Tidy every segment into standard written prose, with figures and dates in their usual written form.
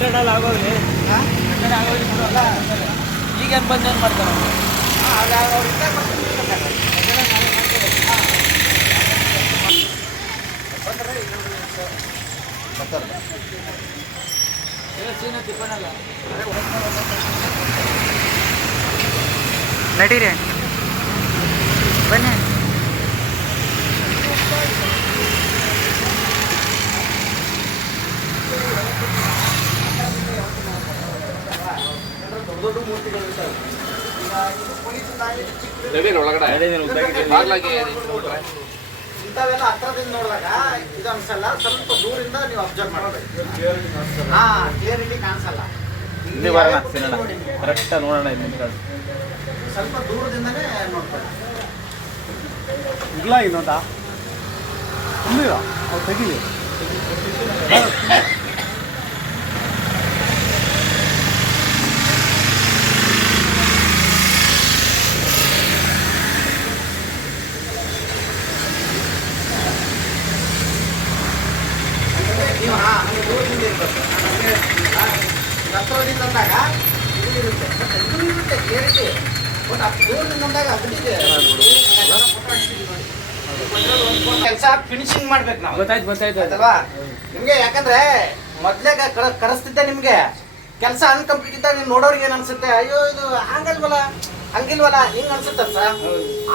ಕಟ್ಟಡ ಆಗೋಗ್ಲಿ ಕಟ್ಟಡ ಆಗೋಗ್ಲಿ ಈಗೇನು ಬಂದು ಏನು ಮಾಡ್ತಾರೆ ಅವ್ರು ಇದ್ದಾಗ ನಡೀರಿ ಬನ್ನಿ. ದೊಡ್ಡ ಮೂರ್ತಿಗಳಿರ್ತಾವೆ. ಇಂಥವೆಲ್ಲ ಹತ್ರದಿಂದ ನೋಡಿದಾಗ ಇದು ಅನ್ಸಲ್ಲ, ಸ್ವಲ್ಪ ದೂರಿಂದ ನೀವು ಅಬ್ಸರ್ವ್ ಮಾಡಬೇಕು. ಕ್ಲಿಯರಿಟಿ ಕಾಣಿಸಲ್ಲ. ಕರೆಕ್ಟ್ ನೋಡೋಣ. ಸ್ವಲ್ಪ ದೂರದಿಂದನೇ ನೋಡ್ತಾರೆ. ಇಲ್ಲ ಇನ್ನೊಂದಾ ತುಂಬಿದ ಅವ್ರು ತೆಗೀಲಿ. ನೀವು ದೂರದಿಂದ ಇರ್ಬೇಕು. ಹತ್ರದಿಂದ ಅಂದಾಗ ಇದು ಇರುತ್ತೆ, ಮತ್ತೆ ಇದು ಇರುತ್ತೆ ಕ್ಲಿಯರಿಟಿ. ಬಟ್ ದೂರದಿಂದ ಅಂದಾಗ ಕೆಲಸ ಫಿನಿಶಿಂಗ್ ಮಾಡ್ಬೇಕು ನಾವು. ಗೊತ್ತಾಯ್ತು ಅಲ್ವಾ ನಿಮ್ಗೆ? ಯಾಕಂದ್ರೆ ಮೊದ್ಲೇ ಕರೆಸ್ತಿದ್ದೆ ನಿಮ್ಗೆ ಕೆಲಸ ಅನ್ಕಂಪ್ಲೀಟ್ ಇದ್ದಾಗ ನೀವು ನೋಡೋರಿಗೆ ಏನ್ ಅನ್ಸುತ್ತೆ, ಅಯ್ಯೋ ಇದು ಹಂಗಿಲ್ವಲ್ಲ ಹಿಂಗ್ ಅನ್ಸುತ್ತೆ ಸರ್.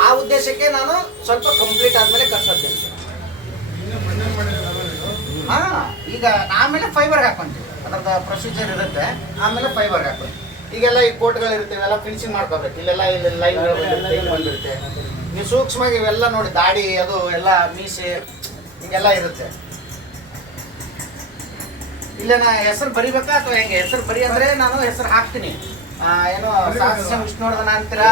ಆ ಉದ್ದೇಶಕ್ಕೆ ನಾನು ಸ್ವಲ್ಪ ಕಂಪ್ಲೀಟ್ ಆದ್ಮೇಲೆ ಕರ್ಸೋತೀನಿ. ಈಗ ಆಮೇಲೆ ಫೈಬರ್ ಹಾಕೊಂತೀವಿ, ಅದ್ರದ್ದು ಪ್ರೊಸೀಜರ್ ಇರುತ್ತೆ. ಆಮೇಲೆ ಫೈಬರ್ ಹಾಕೋದು. ಈಗೆಲ್ಲ ಈ ಕೋಟ್ಗಳು ಇರುತ್ತೆ, ಇವೆಲ್ಲ ಫಿನಿಶಿಂಗ್ ಮಾಡ್ಕೋಬೇಕು. ಇಲ್ಲೆಲ್ಲ ಇಲ್ಲಿ ಲೈನ್ ಬಂದಿರುತ್ತೆ. ನೀವು ಸೂಕ್ಷ್ಮವಾಗಿ ಇವೆಲ್ಲ ನೋಡಿ, ದಾಡಿ ಅದು ಎಲ್ಲ ಮೀಸೆ ಹಿಂಗೆಲ್ಲ ಇರುತ್ತೆ. ಇಲ್ಲೇನ ಹೆಸರು ಬರಿಬೇಕಾ ಅಥವಾ ಹೆಂಗೆ? ಹೆಸರು ಬರಿ ಅಂದ್ರೆ ನಾನು ಹೆಸರು ಹಾಕ್ತೀನಿ. ಏನೋ ವಿಷ್ಣುವರ್ಧನ ಅಂತೀರಾ,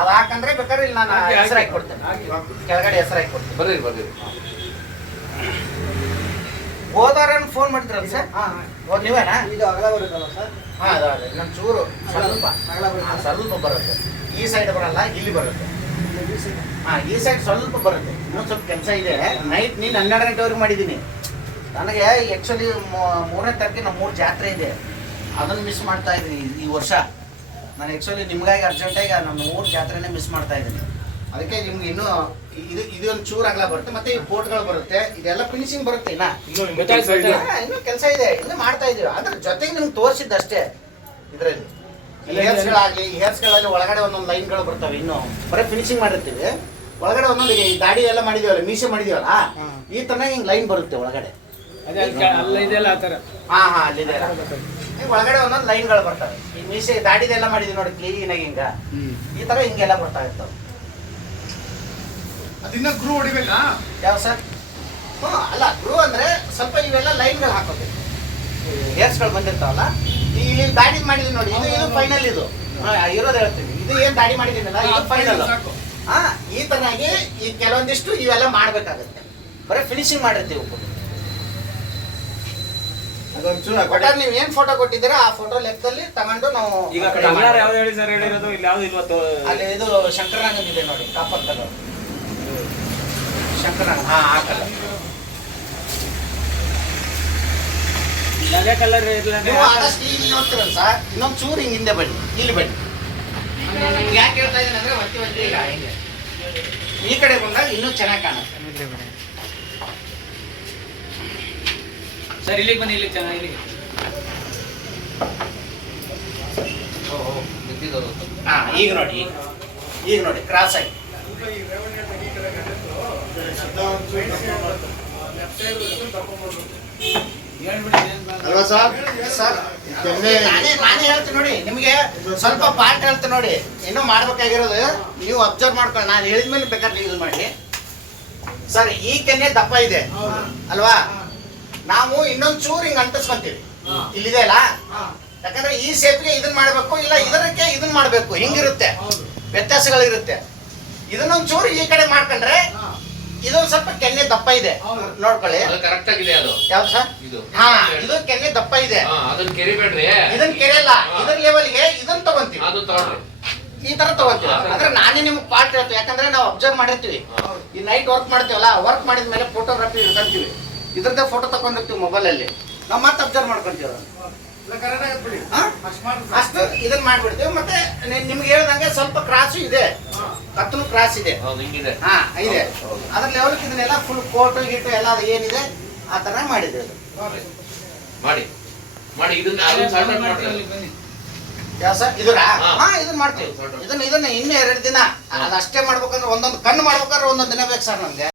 ಅದು ಹಾಕಂದ್ರೆ ಬೇಕಾದ್ರೆ ಇಲ್ಲಿ ನಾನು ಹೆಸರು ಹಾಕಿ ಕೊಡ್ತೇನೆ. ಕೆಳಗಡೆ ಹೆಸರು ಹಾಕಿ ಕೊಡ್ತೀನಿ. ಹೋದವ್ರೇನು ಫೋನ್ ಮಾಡಿದ್ರಲ್ಲ ಸರ್? ನೀವೇನಾ? ಇದು ಅಗಲ ಬರುತ್ತಲ್ಲ ಸರ್? ಅದೇ ನನ್ನ ಚೂರು ಸ್ವಲ್ಪ ಬರುತ್ತೆ. ಈ ಸೈಡ್ ಬರಲ್ಲ, ಇಲ್ಲಿ ಬರುತ್ತೆ. ಈ ಸೈಡ್ ಸ್ವಲ್ಪ ಬರುತ್ತೆ. ಇನ್ನೊಂದು ಸ್ವಲ್ಪ ಕೆಲಸ ಇದೆ. ನೈಟ್ 12 ಗಂಟೆವರೆಗೂ ಮಾಡಿದ್ದೀನಿ. ನನಗೆ ಆ್ಯಕ್ಚುಲಿ 3ನೇ ತಾರೀಕಿಗೆ ನಮ್ಮ 3 ಜಾತ್ರೆ ಇದೆ. ಅದನ್ನು ಮಿಸ್ ಮಾಡ್ತಾ ಇದ್ದೀನಿ ಈ ವರ್ಷ. ನಾನು ಆ್ಯಕ್ಚುಲಿ ನಿಮ್ಗಾಗಿ ಅರ್ಜೆಂಟಾಗಿ ನಮ್ಮ 3 ಜಾತ್ರೆನೇ ಮಿಸ್ ಮಾಡ್ತಾ ಇದ್ದೀನಿ. ಅದಕ್ಕೆ ನಿಮ್ಗೆ ಇನ್ನೂ ಇದೊಂದು ಚೂರು ಅಗಲ ಬರುತ್ತೆ. ಮತ್ತೆ ಈ ಪೋರ್ಟ್ಗಳು ಬರುತ್ತೆ. ಇದೆಲ್ಲ ಫಿನಿಶಿಂಗ್ ಬರುತ್ತೆ. ಇನ್ನೂ ಕೆಲಸ ಇದೆ, ಇನ್ನೂ ಮಾಡ್ತಾ ಇದೀವಿ. ಅದ್ರ ಜೊತೆಗೆ ನಿಮ್ಗೆ ತೋರಿಸಿದ್ದಷ್ಟೇ. ಇದರಲ್ಲಿ ಹೇರ್ಸ್ಗಳಾಗಲಿ, ಹೇರ್ಸ್ಗಳಲ್ಲಿ ಒಳಗಡೆ ಒಂದೊಂದು ಲೈನ್ಗಳು ಬರ್ತವೆ. ಇನ್ನು ಬರೀ ಫಿನಿಶಿಂಗ್ ಮಾಡಿರ್ತೀವಿ. ಒಳಗಡೆ ಒಂದೊಂದು ಈ ದಾಡಿ ಎಲ್ಲ ಮಾಡಿದೀವಲ್ಲ, ಮೀಸೆ ಮಾಡಿದೀವಲ್ಲ, ಈ ತರ ಹಿಂಗ್ ಲೈನ್ ಬರುತ್ತೆ ಒಳಗಡೆ. ಅಲ್ಲಿದೆ ಒಳಗಡೆ ಒಂದೊಂದು ಲೈನ್ಗಳು ಬರ್ತವೆ. ಈ ಮೀಸೆ ದಾಡಿದೆಲ್ಲ ಮಾಡಿದೀವಿ ನೋಡಿ, ಕ್ಲೀನ್ ಆಗಿ ಹಿಂಗ ಈ ತರ ಹಿಂಗೆಲ್ಲ ಬರ್ತಾ ಇರ್ತಾವೆ. ಅದಿನ್ನ ಗ್ರೂ ಹೊಡಿಬೇಕಾ? ಯಾವ ಸರ್? ಅಲ್ಲ, ಗ್ರೂ ಅಂದ್ರೆ ಸ್ವಲ್ಪ ಇವೆಲ್ಲ ಲೈನ್ಗಳು ಹಾಕೋಬೇಕು. ಹೇರ್ಸ್ಗಳು ಬಂದಿರ್ತಾವಲ್ಲ, ಇಲ್ಲಿ ದಾಡಿ ಮಾಡಿದೀವಿ ನೋಡಿ, ಇದು ಫೈನಲ್. ಇದು ಇರೋದು ಹೇಳ್ತೀವಿ. ಇದು ಏನ್ ದಾಡಿ ಮಾಡಿದೀನಲ್ಲ, ಇದು ಫೈನಲ್. ಈ ತರನಾಗಿ ಈ ಕೆಲವೊಂದಿಷ್ಟು ಇವೆಲ್ಲ ಮಾಡ್ಬೇಕಾಗತ್ತೆ. ಬರೀ ಫಿನಿಶಿಂಗ್ ಮಾಡಿರ್ತೀವಿ. ನೀವು ಏನ್ ಫೋಟೋ ಕೊಟ್ಟಿದ್ದೀರಾ ಆ ಫೋಟೋ ಲೆಕ್ಕದಲ್ಲಿ ತಗೊಂಡು ನಾವು ಅಲ್ಲಿ ಇದು ಶಂಕರನಾಗನ್ ಇದೆ ನೋಡಿ, ಕಾಪರ್ ಕಲರ್ ಶಂಕರನಾಗನ್. ಹಾಕಲ್ಲ ಆದಷ್ಟು ಈಗ ನೋಡ್ತೀರಲ್ಲ ಸರ್, ಇನ್ನೊಂದು ಚೂರು ಹಿಂಗೆ ಹಿಂದೆ ಬನ್ನಿ, ಇಲ್ಲಿ ಬನ್ನಿ. ಯಾಕೆ ಹೇಳ್ತಾ ಇದ್ದೀನಿ ಅಂದ್ರೆ ಒತ್ತಿ ಈಗ ಹಿಂಗೆ ಈ ಕಡೆ ಬಂದಾಗ ಇನ್ನೂ ಚೆನ್ನಾಗಿ ಕಾಣುತ್ತೆ. ಸರ್ ಇಲ್ಲಿಗೆ ಬನ್ನಿ, ಇಲ್ಲಿಗೆ ಚೆನ್ನಾಗಿ. ಈಗ ನೋಡಿ ಕ್ರಾಸ್ ಆಗಿ ಅಲ್ವಾ ಸರ್? ಸರ್ ನಾನೇ ಹೇಳ್ತೀನಿ ನೋಡಿ, ನಿಮಗೆ ಸ್ವಲ್ಪ ಪಾರ್ಟ್ ಹೇಳ್ತೀನಿ ನೋಡಿ. ಇನ್ನೂ ಮಾಡ್ಬೇಕಾಗಿರೋದು ನೀವು ಅಬ್ಸರ್ವ್ ಮಾಡ್ಕೊಳ್ಳಿ. ನಾನು ಹೇಳಿದ್ಮೇಲೆ ಬೇಕಾದ್ರೆ ಯೂಸ್ ಮಾಡಿ. ಸರ್ ಈ ಕೆನ್ನೆ ದಪ್ಪ ಇದೆ ಅಲ್ವಾ? ನಾವು ಇನ್ನೊಂದು ಚೂರು ಹಿಂಗ್ ಅಂಟಿಸ್ಕೊಂತೀವಿ. ಇಲ್ಲಿದೆ ಅಲ್ಲ, ಯಾಕಂದ್ರೆ ಈ ಶೇಪ್ಗೆ ಇದನ್ನ ಮಾಡ್ಬೇಕು, ಇಲ್ಲ ಇದಕ್ಕೆ ಇದನ್ನ ಮಾಡ್ಬೇಕು. ಹಿಂಗಿರುತ್ತೆ, ವ್ಯತ್ಯಾಸಗಳಿರುತ್ತೆ. ಇದನ್ನೊಂದು ಚೂರು ಈ ಕಡೆ ಮಾಡ್ಕೊಂಡ್ರೆ ಇದೊಂದು ಸ್ವಲ್ಪ ಕೆನ್ನೆ ದಪ್ಪ ಇದೆ ನೋಡ್ಕೊಳ್ಳಿ. ಕರೆಕ್ಟ್ ಆಗಿದೆ ಅದು. ಯಾವ್ದು ಸರ್? ಇದು ಕೆನ್ನೆ ದಪ್ಪ ಇದೆ. ಅದನ್ನ ಕೆರಿಬೇಡ್ರಿ. ಇದನ್ನ ಕೆರೆಯಲ್ಲ, ಇದ್ರ ಲೆವೆಲ್ಗೆ ಇದನ್ನ ತಗೊಂತೀವಿ. ಅದು ತಗೊಳ್ರಿ, ಈ ತರ ತಗೊಂತೀವಿ. ಅಂದ್ರೆ ನಾನೇ ನಿಮ್ಗೆ ಪಾರ್ಟ್ ಹೇಳ್ತೀವಿ. ಯಾಕಂದ್ರೆ ನಾವು ಅಬ್ಸರ್ವ್ ಮಾಡಿರ್ತೀವಿ. ಈ ನೈಟ್ ವರ್ಕ್ ಮಾಡ್ತೀವಲ್ಲ, ವರ್ಕ್ ಮಾಡಿದ್ಮೇಲೆ ಫೋಟೋಗ್ರಫಿ ಇಟ್ಕೊಂತೀವಿ. ಇದ್ರದ್ದೇ ಫೋಟೋ ತಗೊಂಡಿರ್ತೀವಿ ಮೊಬೈಲ್ ಅಲ್ಲಿ. ನಾವು ಮತ್ತೆ ಅಬ್ಸರ್ವ್ ಮಾಡ್ಕೊಂತೀವಿ ಅದನ್ನ. ಕರೆಕ್ಟ್ ಆಗತ್ತೆ ಬಿಡಿ ಹಾ? ಅಷ್ಟು ಮಾಡಿ ಅಷ್ಟು ಇದನ್ನ ಮಾಡ್ಬಿಡ್ತೀವಿ. ಮತ್ತೆ ನಿಮ್ಗೆ ಹೇಳ್ದಂಗೆ ಸ್ವಲ್ಪ ಕ್ರಾಸು ಇದೆ, ಕತ್ತಲು ಕ್ರಾಸ್ ಇದೆ. ಹೌದು ಹಿಂಗಿದೆ. ಹಾ ಇದೆ. ಹೌದು, ಹೌದು. ಅದ್ರ ಲೆವೆಲ್ಗೆ ಇದನ್ನೆಲ್ಲ ಫುಲ್ ಕೋಟು ಗೀಟು ಎಲ್ಲ ಅದು ಏನಿದೆ ಆ ಥರ ಮಾಡಿದೆ ಅದು. ಮಾಡಿ ಮಾಡಿ ಇದನ್ನ ಅದನ್ನ sort out ಮಾಡ್ರಿ. ಬನ್ನಿ ಯಾವ ಸರ್ ಇದರ ಹಾ. ಹಾ ಇದನ್ನ ಮಾಡ್ತೀವಿ. ಇದನ್ನ ಇನ್ನೂ 2 ದಿನ ಅದಷ್ಟೇ ಮಾಡ್ಬೇಕಂದ್ರೆ ಒಂದೊಂದು ಕಣ್ಣು ಮಾಡ್ಬೇಕಾದ್ರೆ ಒಂದೊಂದು ದಿನ ಬೇಕು ಸರ್ ನಮ್ಗೆ.